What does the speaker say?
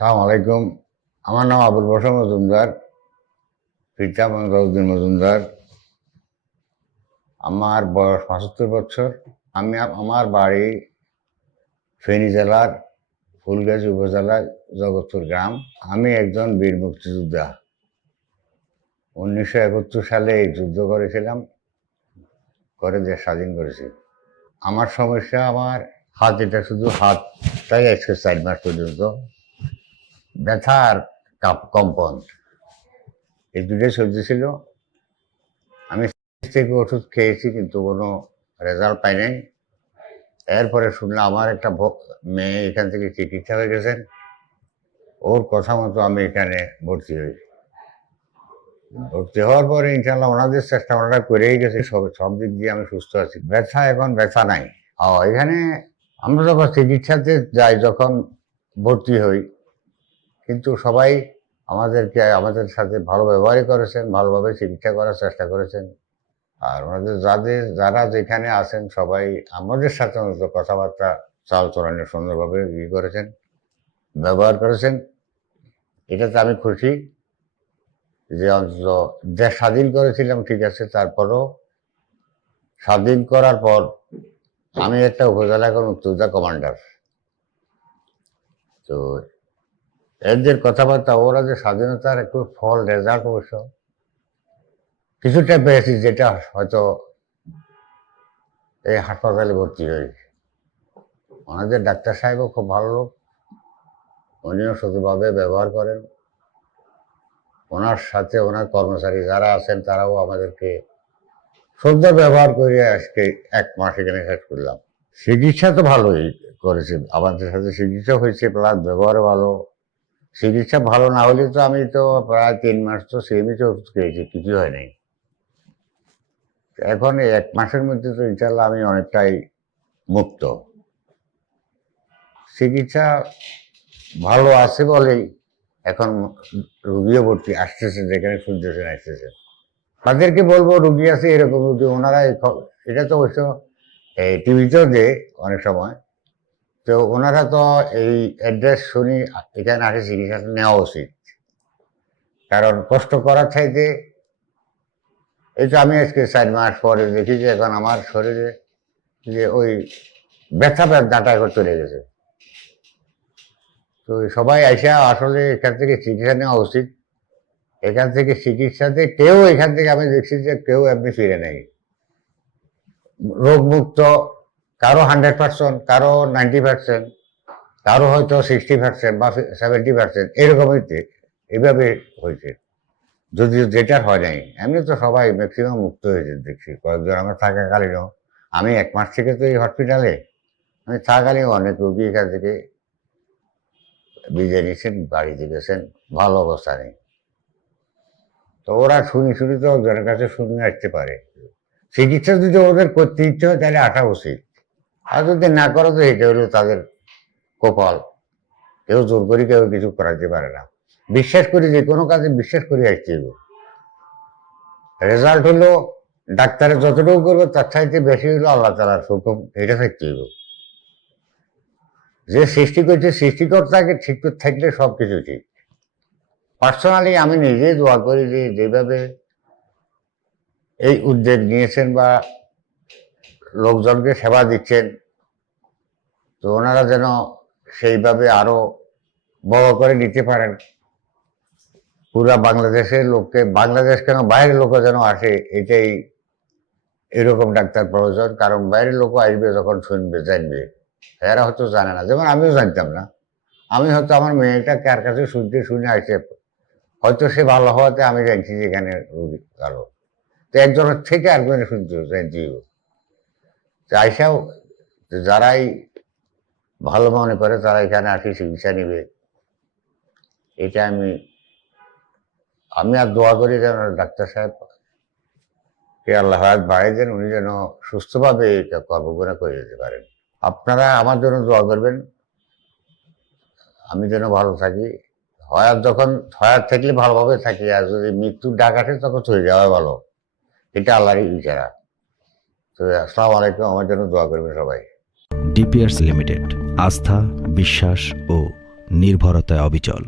আসসালামু আলাইকুম। আমার নাম আবুল বসর মজুমদার, পিতা মনজাউদ্দিন মজুমদার। আমার বয়স পঁচাত্তর বছর। আমি আমার বাড়ি ফেনী জেলার ফুলগাছি উপজেলার জগৎপুর গ্রাম। আমি একজন বীর মুক্তিযোদ্ধা। উনিশশো একাত্তর সালে যুদ্ধ করেছিলাম, করে দেশ স্বাধীন করেছি। আমার সমস্যা, আমার হাত, এটা শুধু হাতটাই একশো চার মাস পর্যন্ত। ব্যথা আর কাপ, কম্পন। এই দুটোই সহ্য ছিল। আমি থেকে ওষুধ খেয়েছি, কিন্তু কোনো রেজাল্ট পাই নাই। এরপরে শুনলাম আমার একটা মেয়ে এখান থেকে চিকিৎসা হয়ে গেছেন। ওর কথা মতো আমি এখানে ভর্তি হই। ভর্তি হওয়ার পরে ইনশাল্লাহ ওনাদের চেষ্টা ওনারা করেই গেছে। সব সব দিক দিয়ে আমি সুস্থ আছি। ব্যথা এখন ব্যথা নাই। এখানে আমরা যখন চিকিৎসাতে যাই, যখন ভর্তি হই কিন্তু সবাই আমাদেরকে, আমাদের সাথে ভালো ব্যবহারই করেছেন, ভালোভাবে চিকিৎসা করার চেষ্টা করেছেন। আর ওনাদের যাদের, যারা যেখানে আছেন সবাই আমাদের সাথে অন্তত কথাবার্তা চাল চলনের সুন্দরভাবে ই করেছেন, ব্যবহার করেছেন। এটাতে আমি খুশি যে অন্তত দেশ স্বাধীন করেছিলাম, ঠিক আছে, তারপরও স্বাধীন করার পর আমি একটা উপজেলা এখন উত্তরদা কমান্ডার। তো এদের কথাবার্তা, ওরা যে স্বাধীনতার একটু ফল রেজাল্ট অবশ্য। কিছুটা পেয়েছি যেটা হয়তো এই হাসপাতালে ভর্তি হয়েছে। ওনাদের ডাক্তার সাহেবও খুব ভালো লোক। উনিও শুধুভাবে ব্যবহার করেন। ওনার সাথে ওনার কর্মচারী যারা আছেন, তারাও আমাদেরকে সুন্দর ব্যবহার করে আজকে এক মাস এখানে শেষ করলাম। চিকিৎসা তো ভালোই করেছে আমাদের সাথে চিকিৎসা হয়েছে প্লাস ব্যবহারও ভালো। চিকিৎসা ভালো না হলে তো আমি তো প্রায় তিন মাস তো সেমিতে ওষুধ খেয়েছি কিছু হয় নাই। এখন এক মাসের মধ্যে তো ইনশাল্লাহ আমি অনেকটাই মুক্ত। চিকিৎসা ভালো আছে বলেই এখন রুগীও ভর্তি আসতেছে, যেখানে শুনতেছেন আসতেছে তাদেরকে বলব, রুগী আছে এরকম রুগী, ওনারা এটা তো অবশ্য টিভিতেও দেয় অনেক সময় তো ওনারা তো এই অ্যাড্রেস শুনি, এখানে আসে চিকিৎসা নেওয়া উচিত। কারণ কষ্ট করার চাইতে এই তো আমি আজকে চার মাস পরে দেখি যে এখন আমার শরীরে যে ওই ব্যথা ব্যথাটা এখন চলে গেছে। তো সবাই আইসা আসলে এখান থেকে চিকিৎসা নেওয়া উচিত। এখান থেকে চিকিৎসাতে কেউ এখান থেকে আমি দেখছি যে কেউ এমনি ফিরে নেই। রোগমুক্ত কারও হান্ড্রেড পার্সেন্ট কারও নাইনটি পার্সেন্ট কারও হয়তো সিক্সটি পার্সেন্ট বা সেভেন্টি পার্সেন্ট এরকমই এভাবে হয়েছে। যদিও যেটার হয় নাই, এমনি তো সবাই ম্যাক্সিমাম মুক্ত হয়েছে, দেখছি। কয়েকজন আমার থাকাকালীনও আমি এক মাস থেকে তো এই হসপিটালে আমি থাকাকালীন অনেক রুগী এখান থেকে বিজয় নিয়েছেন বাড়িতে গেছেন, ভালো অবস্থা নেই। তো ওরা শুনি শুনি তো একজনের কাছে শুনে আসতে পারে। চিকিৎসা যদি ওদের করতে ইচ্ছে হয়, তাহলে আসা উচিত। আর যদি না করো তো এটা হলো তাদের কপাল। কেউ জোর করি কেউ কিছু করাতে পারে না। বিশ্বাস করি যে কোনো কাজে বিশ্বাস করে হবে। রেজাল্ট হলো ডাক্তারের যতটুকু করবে তার চাইতে বেশি হলো আল্লাহ তালার হুকুম, এটা থাকতে হবে। যে সৃষ্টি করছে সৃষ্টিকর্তাকে ঠিক করে থাকলে সব কিছু ঠিক। পার্সোনালি আমি নিজেই দোয়া করি যে যেভাবে এই উদ্যোগ নিয়েছেন বা লোকজনকে সেবা দিচ্ছেন। তো ওনারা যেন সেইভাবে আরও বড় করে নিতে পারেন। পুরা বাংলাদেশের লোককে, বাংলাদেশ কেন বাইরের লোকও যেন আসে, এটাই এরকম ডাক্তার প্রয়োজন। কারণ বাইরের লোকও আসবে যখন শুনবে, জানবে। এরা হয়তো জানে না। যেমন আমিও জানতাম না। আমি হয়তো আমার মেয়েটা কার কাছে শুনতে শুনে আসে। হয়তো সে ভালো হওয়াতে আমি জানছি যে এখানে রুগী ভালো তো একজনের থেকে একজনে শুনতে জানছি আইসাও যারাই ভালো মনে করে তারা এখানে আসি চিকিৎসা নেবে। এটা আমি আমি আর দোয়া করি যেন ডাক্তার সাহেব কে আল্লাহ হায়াত বাড়াই দেন উনি যেন সুস্থভাবে এটা কর্মগুলো করে যেতে পারেন। আপনারা আমার জন্য দোয়া করবেন। আমি যেন ভালো থাকি। হয়াত যখন হয়াত থাকলে ভালোভাবে থাকি। আর যদি মৃত্যুর ডাক আসে তখন চলে যাওয়া ভালো। এটা আল্লাহরই ইচ্ছা তো আসসালামু আলাইকুম, আমার জন্য দোয়া করবেন সবাই। ডিপিআরস লিমিটেড, আস্থা, বিশ্বাস ও নির্ভরতায় অবিচল।